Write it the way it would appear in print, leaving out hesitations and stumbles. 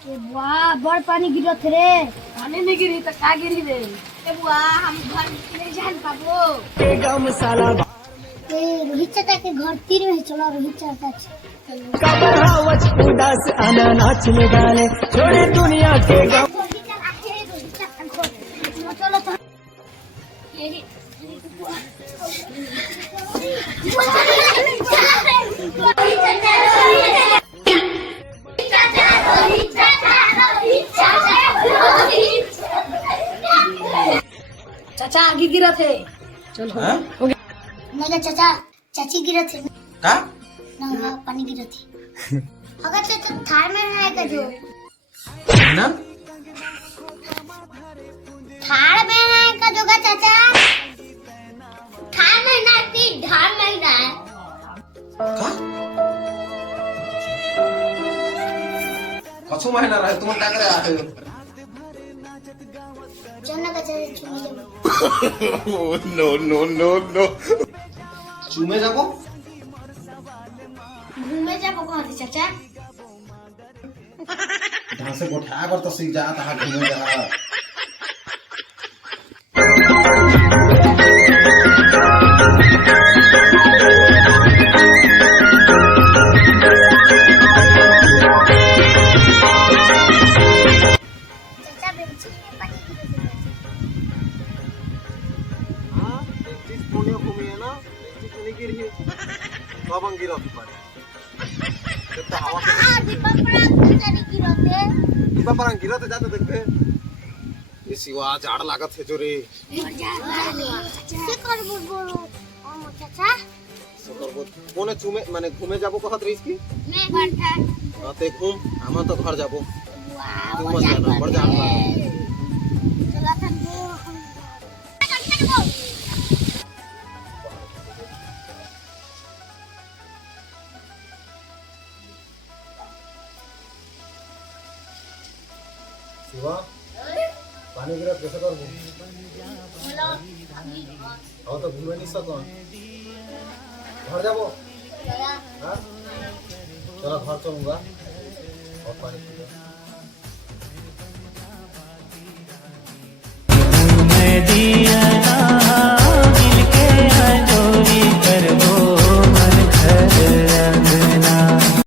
ए वाह बड़ पानी गिरत रे। पानी नहीं गिरी तो का गिरी रे। ए वाह हम घर नहीं जान पाबो। ए रोहित चाचा के घर तीर में चला रोहित चाचा कबरावच उदास अनानाच निकाले छोड़े दुनिया के गम। चलो तो चाचा आगे गिरा थे। चलो नहीं चाचा चाची गिरा थे का ना पानी गिरा थी। अगर चाचा थार में आएगा जो ना थार में आएगा जो का चाचा थार में ना पी ढार में ना का कछु महीना रहे तुम क्या करे आते हो चलना का चाचा चुमी जाओ। नो चूमे जाबो घूमे जाबो कहाँ थे चाचा ढंग से गोठा कर तो सीख जा ता घूमे जा चाचा बेंची में पानी गिरा थे। हाँ चीज पुण्य भूमि है ना चीज नहीं गिरी है कब गिरा थी पानी जब तो हवा से दीपक पराग चाचा नहीं गिरा थे। दीपा पर गिरा तो जाते देखते ये सिवा झाड़ लागत है जो रे से कर बोलो चाचा सकरबो कोने चूमे माने घूमे जाबो कहत रहिस की मैं बैठा ते घूम हम तो घर जाबो वाह तू मत जाना बढ़ जा चला था सिवा पानी गिरा कैसे करबो और तो घूमे नहीं सको घर जाबो हां चलो घर चलूंगा और पानी पीऊंगा मैं